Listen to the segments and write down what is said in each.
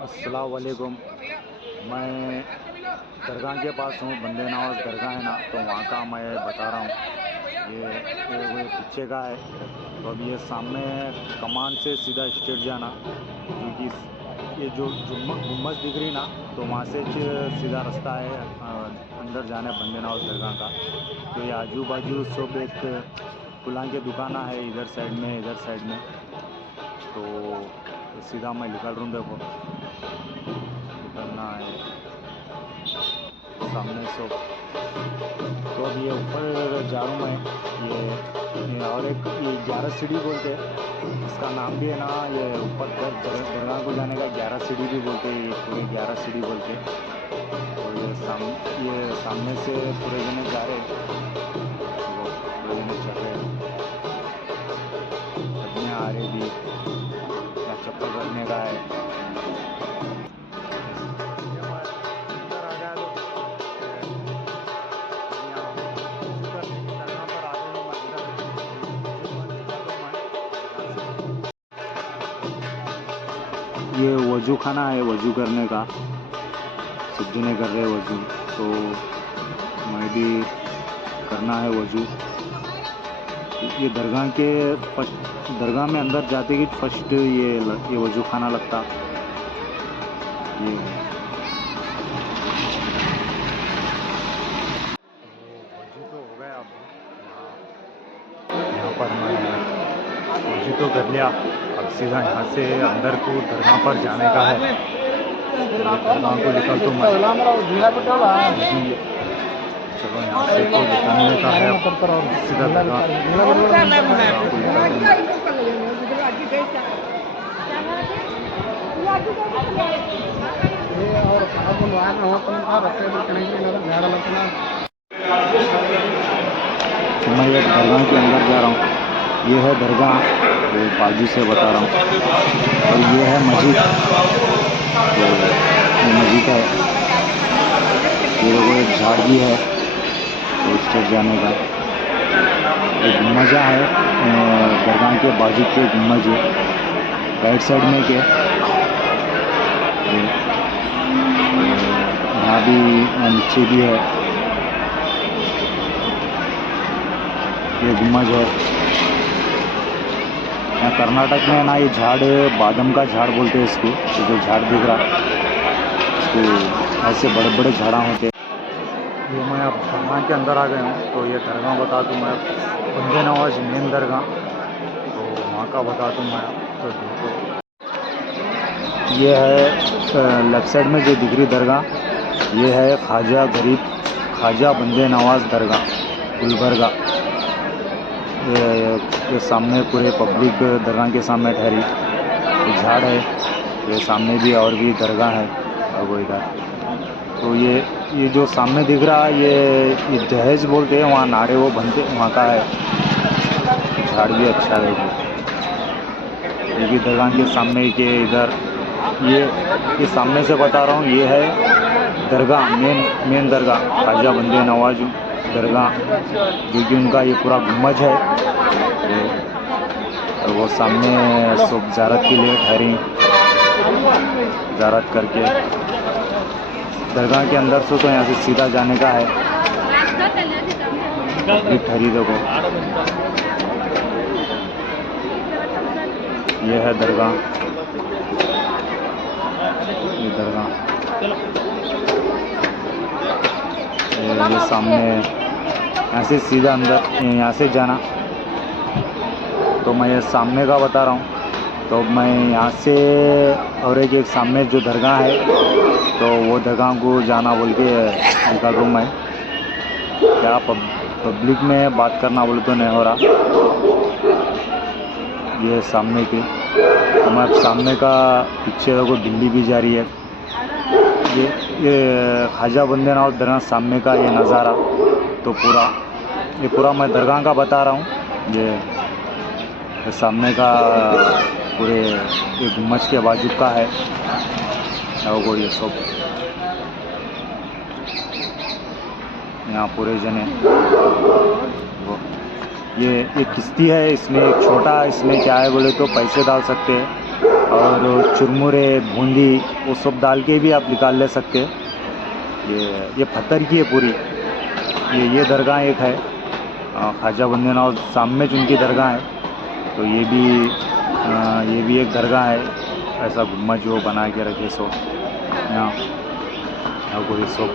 अस्सलाम वालेकुम। मैं दरगाह के पास हूँ, बंदे नवाज दरगाह है ना, तो वहाँ का मैं बता रहा हूँ। ये पीछे का है। तो अब ये सामने कमान से सीधा स्ट्रेट जाना, क्योंकि ये जो गुम्बद दिख रही ना, तो वहाँ से सीधा रास्ता है अंदर जाने बंदे नवाज दरगाह का। तो ये आजू बाजू सब एक फुलां की दुकाना है, इधर साइड में इधर साइड में। तो सीधा मैं निकल रहा हूँ, देखो निकलना है सामने सब। तो अब ये ऊपर जा रहा हूँ मैं। ये और एक ये 11 सीढ़ी बोलते हैं, इसका नाम भी है ना। ये ऊपर दरगाह को जाने का 11 सीढ़ी भी बोलते हैं, ये पूरे 11 सीढ़ी बोलते हैं। तो ये सामने से पूरे जने जा रहे हैं, वो पूरे जने चल रहे हैं, आदमी आ रहे भी, या चप्पल भरने का है। ये वजू खाना है, वजू करने का, सब जने कर रहे वजू, तो मैं भी करना है वजू। ये दरगाह में अंदर जाते ही फर्स्ट ये वजू खाना लगता। ये वजू तो हो गया। अब यहाँ पर मैं वजू तो कर लिया। अब सीधा यहाँ से अंदर को दरगाह पर जाने का है। दरगाह को निकल तो मैं, चलो यहाँ से तो निकलने का है। सीधा दरगाह मैं एक दरगाह के अंदर जा रहा हूँ। ये है दरगाह, वो बाजू से बता रहा हूँ। और ये है मस्जिद, तो ये मस्जिद है। ये लोगों एक झाड़ भी है, तो स्टेट जाने का एक गुम्बजा है दरगाह के बाजू के गुम्बज है, राइट साइड में के। यहाँ भी नीचे भी है, ये गुम्बज है। यहाँ कर्नाटक में ना ये झाड़ बादाम का झाड़ बोलते हैं इसको। तो जो झाड़ दिख रहा, इसको ऐसे बड़े बड़े झाड़ा होते हैं। ये मैं अब दरगाह के अंदर आ गया हूँ। तो ये दरगाह बता दूँ मैं, बंदे नवाज मेन दरगाह, तो वहाँ का बता दूँ मैं। तो देखो ये है लेफ्ट साइड में जो दिख रही दरगाह, ये है ख्वाजा बंदे नवाज दरगाह गुलबर्गा। ये सामने पूरे पब्लिक दरगाह के सामने ठहरी, ये झाड़ है। ये सामने भी और भी दरगाह है, और वो इधर। तो ये जो सामने दिख रहा है, ये दहेज बोलते हैं, वहाँ नारे वो बनते, वहाँ का है। झाड़ भी अच्छा है। ये भी दरगाह के सामने के इधर, ये सामने से बता रहा हूँ। ये है दरगाह, मेन दरगाह ख्वाजा बंदे नवाज दरगाह, जो कि उनका ये पूरा गुम्बज है। और वो सामने सब ज़ियारत के लिए ठहरी, ज़ियारत करके दरगाह के अंदर से। तो यहाँ से सीधा जाने का है, ठहरी देखो। ये है दरगाह, ये दरगाह, ये सामने यहाँ से सीधा अंदर यहाँ से जाना। तो मैं ये सामने का बता रहा हूँ। तो मैं यहाँ से और एक सामने जो दरगाह है, तो वो दरगाह को जाना बोल के निकल रहा हूँ मैं। क्या पब्लिक में बात करना बोले तो नहीं हो रहा। ये सामने की, तो मैं सामने का पीछे को दिल्ली भी जा रही है। ये ख्वाजा बंदे नवाज दरगाह सामने का ये नज़ारा। तो पूरा मैं दरगाह का बता रहा हूँ। ये सामने का पूरे एक गुम्बज के बाजू का है, और ये सब यहाँ पूरे जने। ये किश्ती है, इसमें एक छोटा, इसमें क्या है बोले तो पैसे डाल सकते हैं। और चुरमुरे बूंदी वो सब डाल के भी आप निकाल ले सकते हैं। ये पत्थर की है पूरी। ये दरगाह एक है ख्वाजा बंदे नवाज सामने उनकी दरगाह है। तो ये भी एक दरगाह है, ऐसा गुम्बद जो बना के रखे सो यहाँ कोई सब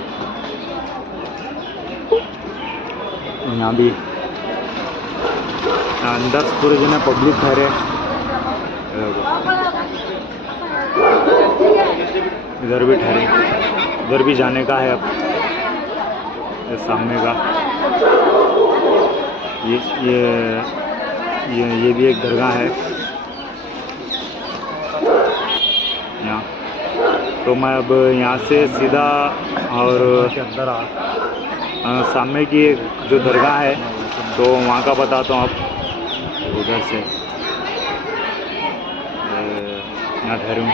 यहाँ भी अंदर पूरे दिन पब्लिक ठहरे। इधर भी ठहरे, इधर भी जाने का है अब। ये सामने का ये भी एक दरगाह है यहाँ। तो मैं अब यहाँ से सीधा और सामने की एक जो दरगाह है तो वहाँ का बताता हूँ। अब उधर से यहाँ ठहरूँ।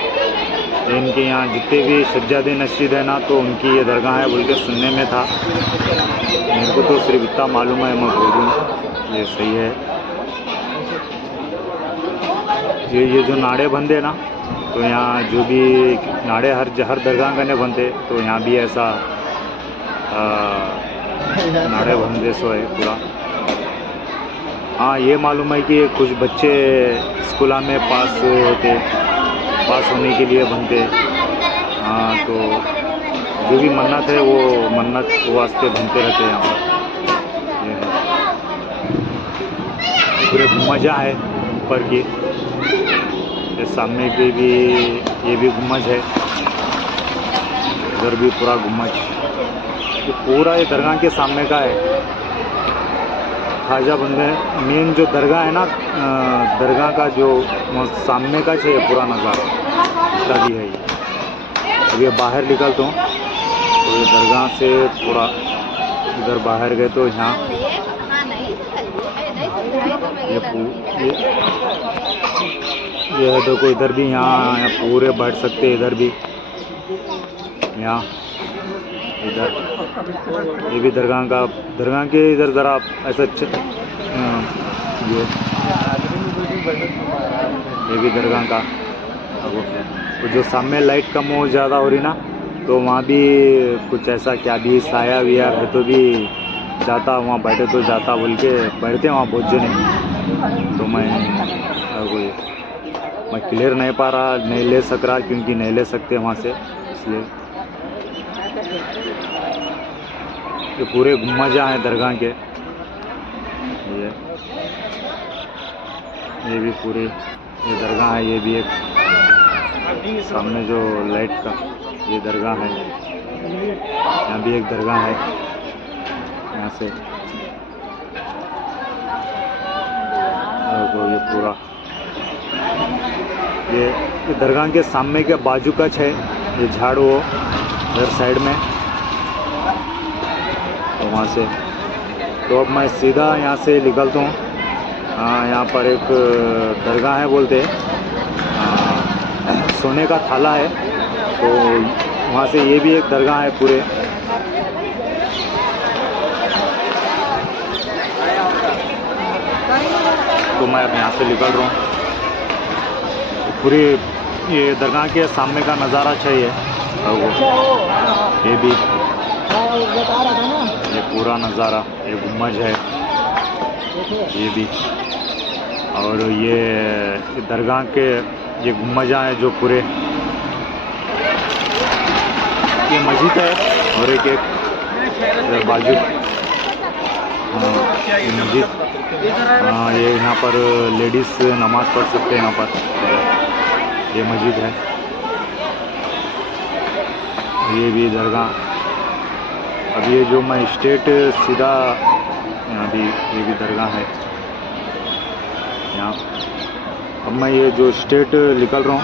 इनके यहाँ जितने भी सज्जादे नशीद है ना, तो उनकी ये दरगाह है बोल के सुनने में था। मेरे को तो सिर्फ इतना मालूम है, मैं बोल रहा हूँ ये सही है। ये जो नाड़े बंदे ना, तो यहाँ जो भी नाड़े हर दरगाह का नहीं बनते, तो यहाँ भी ऐसा नाड़े बंदे सो है पूरा। हाँ, ये मालूम है कि कुछ बच्चे स्कूल में पास होने के लिए बनते। हाँ, तो जो भी मन्नत है वो मन्नत वास्ते बनते रहते हैं यहाँ पर। ये है पूरे गुम्बजा है ऊपर की। ये सामने की भी ये भी गुम्बज है, इधर भी पूरा गुम्बज। ये पूरा ये दरगाह के सामने का है। ख्वाजा बंदे मेन जो दरगाह है ना, दरगाह का जो सामने का है पूरा नज़ारा भी है। अब ये बाहर निकलता हूँ तो ये दरगाह से थोड़ा इधर बाहर गए तो यहाँ ये है। देखो इधर भी यहाँ पूरे बैठ सकते हैं। इधर भी यहाँ इधर ये भी दरगाह के इधर ज़रा ऐसा ये भी दरगाह का। तो जो सामने लाइट कम हो ज़्यादा हो रही ना, तो वहाँ भी कुछ ऐसा क्या भी साया विया है तो भी जाता वहाँ बैठे तो जाता बोल के बैठते वहाँ बहुत जने। तो मैं क्लियर नहीं पा रहा, नहीं ले सक रहा क्योंकि नहीं ले सकते वहाँ से, इसलिए। ये पूरे गुम्बजा हैं दरगाह के। ये भी पूरे ये दरगाह है। ये भी एक सामने जो लाइट का ये दरगाह है। यहाँ भी एक दरगाह है। यहाँ से तो ये पूरा ये दरगाह के सामने के बाजू कच है ये झाड़ वो इधर साइड में, तो वहाँ से। तो अब मैं सीधा यहाँ से निकलता हूँ। यहाँ पर एक दरगाह है बोलते हैं, सोने का थाला है। तो वहाँ से ये भी एक दरगाह है पूरे। तो मैं अब यहाँ से निकल रहा हूँ। पूरी ये दरगाह के सामने का नज़ारा चाहिए। ये भी ये पूरा नज़ारा, ये गुम्बज है ये भी। और ये दरगाह के ये गुम्बजा है जो पूरे ये मस्जिद है। और एक बाजू ये मस्जिद। ये यहाँ पर लेडीज़ नमाज़ पढ़ सकते हैं। यहाँ पर ये मस्जिद है। ये भी दरगाह। अब ये जो मैं स्टेट सीधा यहाँ भी ये भी दरगाह है यहाँ। अब मैं ये जो स्टेट निकल रहा हूँ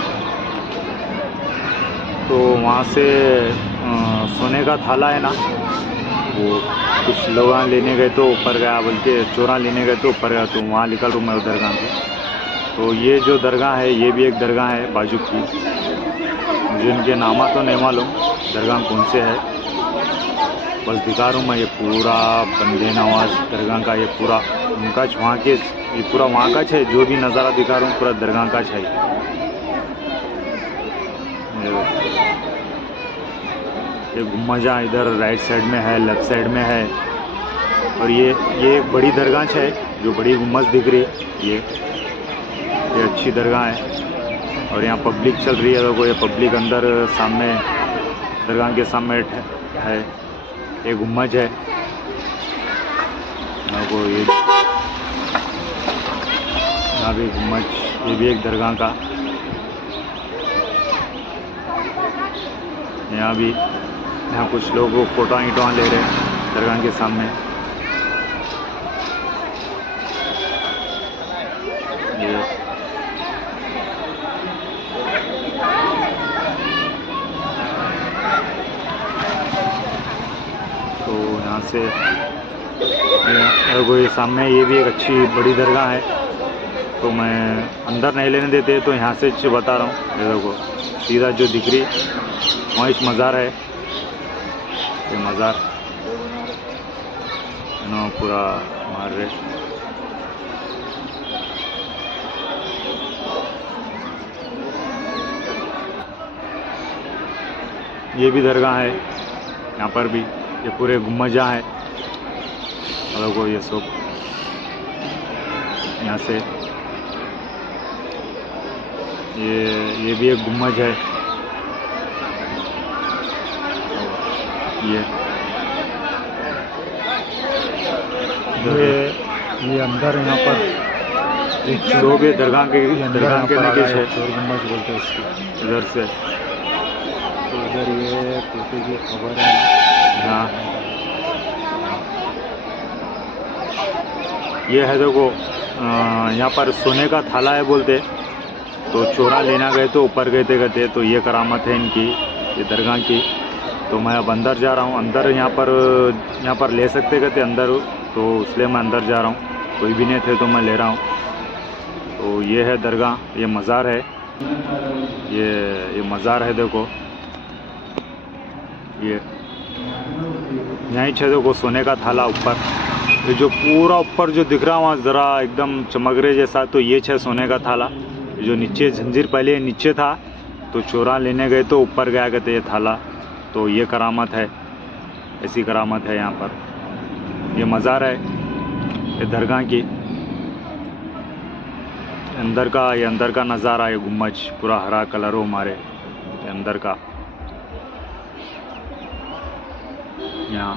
तो वहाँ से सोने का थाला है ना, वो कुछ लोग लेने गए तो ऊपर गया बोल के, चोरा लेने गए तो ऊपर गया, तो वहाँ निकल रहा हूँ मैं उस दरगाह से। तो ये जो दरगाह है ये भी एक दरगाह है बाजू की। मुझे इनके नामा तो नहीं मालूम दरगाह कौन से है, बस दिखा रहा हूँ मैं। ये पूरा बंदे नवाज दरगाह का ये पूरा उनका वहाँ के ये पूरा वहाँ का है। जो भी नज़ारा दिखा रहा हूँ पूरा दरगाह का है। ये गुम्बजा इधर राइट साइड में है, लेफ्ट साइड में है। और ये एक बड़ी दरगाह है जो बड़ी गुम्बज दिख रही है। ये अच्छी दरगाह है और यहाँ पब्लिक चल रही है। देखो ये पब्लिक अंदर सामने दरगाह के सामने है। ये गुम्बज है। देखो ये यहाँ भी गुम्बज, ये भी एक दरगाह का। यहाँ कुछ लोग फोटो ले रहे हैं दरगाह के सामने। ये तो यहाँ से ये सामने ये भी एक अच्छी बड़ी दरगाह है। तो मैं अंदर नहीं लेने देते तो यहाँ से बता रहा हूँ। ये देखो सीधा जो दिख रही वहाँ इस मज़ार है। ये मज़ार ना पूरा मार रहे। ये भी दरगाह है, यहाँ पर भी ये पूरे गुम्बजा है। देखो ये सब यहाँ से ये भी एक गुम्बज है। ये अंदर यहाँ पर जो भी दरगाह के नीचे है, चोर गुम्बज बोलते हैं इसको। इधर से तो इधर ये तोते की खबर है। हाँ ये है देखो यहाँ पर सोने का थाला है बोलते। तो चोरा लेना गए तो ऊपर गए थे कहते। तो ये करामत है इनकी, ये दरगाह की। तो मैं अब अंदर जा रहा हूँ। अंदर यहाँ पर ले सकते कहते अंदर, तो इसलिए मैं अंदर जा रहा हूँ। कोई भी नहीं थे तो मैं ले रहा हूँ। तो ये है दरगाह, ये मज़ार है। ये मज़ार है देखो। ये यहीं छे देखो सोने का थाला ऊपर। ये जो पूरा ऊपर जो दिख रहा वहाँ ज़रा एकदम चमक जैसा, तो ये छे सोने का थाला। जो नीचे जंजीर पहले नीचे था तो चोरा लेने गए तो ऊपर गया कहते ये थाला। तो ये करामत है, ऐसी करामत है यहाँ पर। ये मज़ार है, ये दरगाह की। ये अंदर का नज़ारा, ये गुम्बज पूरा हरा कलर हो हमारे अंदर का। यहाँ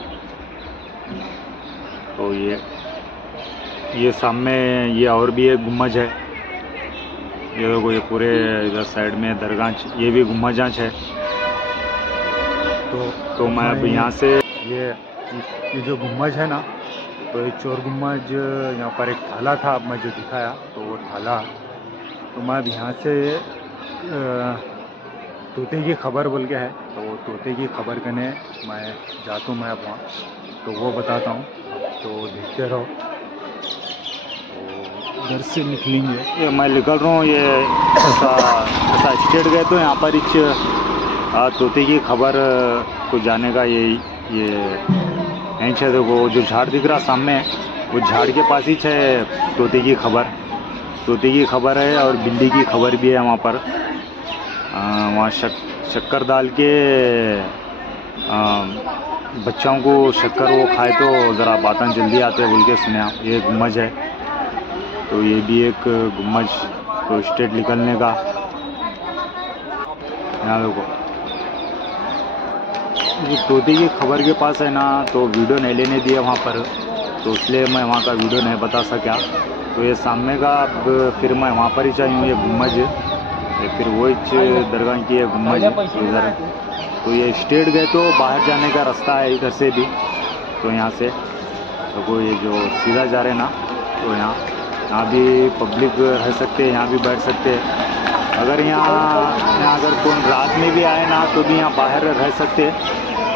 तो ये सामने ये और भी एक गुम्बज है। ये देखो ये पूरे इधर साइड में दरगाह, ये भी गुम्बजांच है। तो मैं अब यहाँ से ये जो गुम्बज है ना, तो ये चोर गुम्बज, यहाँ पर एक थाला था अब मैं जो दिखाया, तो वो थाला। तो मैं अब यहाँ से तोते की खबर बोल के है, तो वो तोते की खबर करने मैं जाता हूँ। मैं अब वहाँ तो वो बताता हूँ, तो देखते रहो। इधर से निकलेंगे, ये मैं निकल रहा हूँ। ये ऐसा स्टेट गए तो यहाँ पर तोते की खबर को जाने का ये यहीं से देखो जो झाड़ दिख रहा सामने, वो झाड़ के पास ही है तोते की खबर है। और बिल्ली की खबर भी है वहाँ पर। वहाँ शक्कर डाल के बच्चों को शक्कर वो खाए तो ज़रा बातें जल्दी आते हैं बोल के सुने। ये गुम्बज है, तो ये भी एक गुम्बज, तो स्टेट निकलने का। यहाँ देखो ये तोते की खबर के पास है ना, तो वीडियो नहीं लेने दिया वहाँ पर, तो इसलिए मैं वहाँ का वीडियो नहीं बता सका। तो ये सामने का अब फिर मैं वहाँ पर ही चाहिए। ये गुम्बज ये फिर वो दरगाह की है गुम्बज इधर। तो ये स्टेट गए तो बाहर जाने का रास्ता है इधर से भी। तो यहाँ से तो ये जो सीधा जा रहे ना, तो यहाँ भी पब्लिक रह सकते हैं, यहाँ भी बैठ सकते हैं। अगर यहाँ अगर कोई रात में भी आए ना, तो भी यहाँ बाहर रह सकते।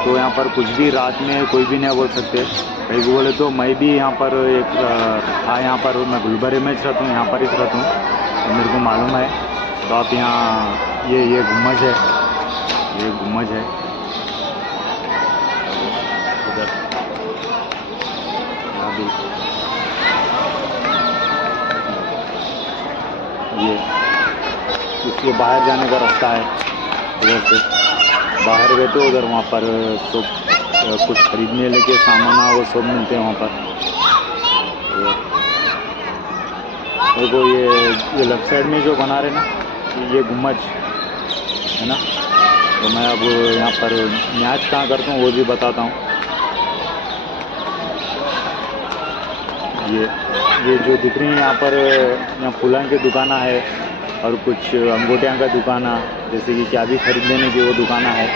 तो यहाँ पर कुछ भी रात में कोई भी नहीं बोल सकते। कहीं बोले तो मैं भी यहाँ पर एक यहाँ पर मैं गुलबर्गे में रहता हूँ, यहाँ पर ही रहता हूँ, तो मेरे को मालूम है। तो आप यहाँ ये गुम्बज है, ये गुम्बज है उधर। अभी ये इसके बाहर जाने का रास्ता है। उधर से बाहर गए थे उधर, वहाँ पर सब कुछ खरीदने लेके सामान वो सब मिलते हैं वहाँ पर। देखो ये लेफ्ट साइड में जो बना रहे ना, ये गुम्बज है ना। तो मैं अब यहाँ पर न्याज कहाँ करता हूँ वो भी बताता हूँ। ये जो दिख रही है यहाँ पर, यहाँ फूलों की दुकाना है और कुछ अंगूठियाँ का दुकाना, जैसे कि क्या भी खरीद लेने की वो दुकाना है।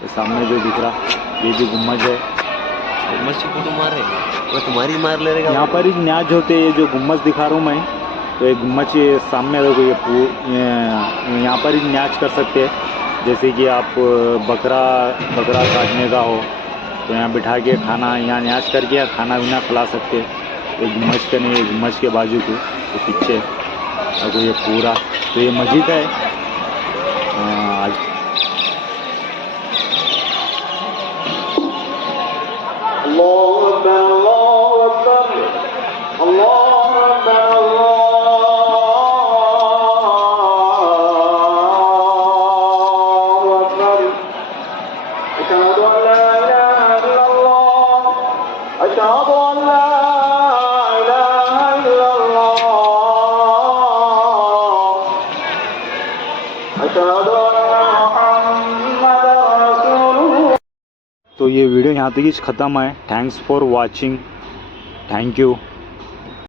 तो सामने जो दिख रहा ये भी गुम्बज है। गुम्बज की फोटो मार रहे वो तुम्हारी मार ले रहे। यहाँ पर ही न्याज होते हैं, जो गुम्बज दिखा रहा हूँ मैं, तो एक गुम्बज ये सामने देखो, ये यहाँ पर ही न्याज कर सकते हैं। जैसे कि आप बकरा काटने का हो तो यहाँ बिठा के खाना, यहाँ न्याज करके या खाना पीना खिला सकते हैं। ये गुम्बज का नहीं, गुम्बज के बाजू को तो पीछे देखो ये पूरा, तो ये मस्जिद है। तो ये वीडियो यहाँ तक ही ख़त्म है। Thanks for watching, thank you.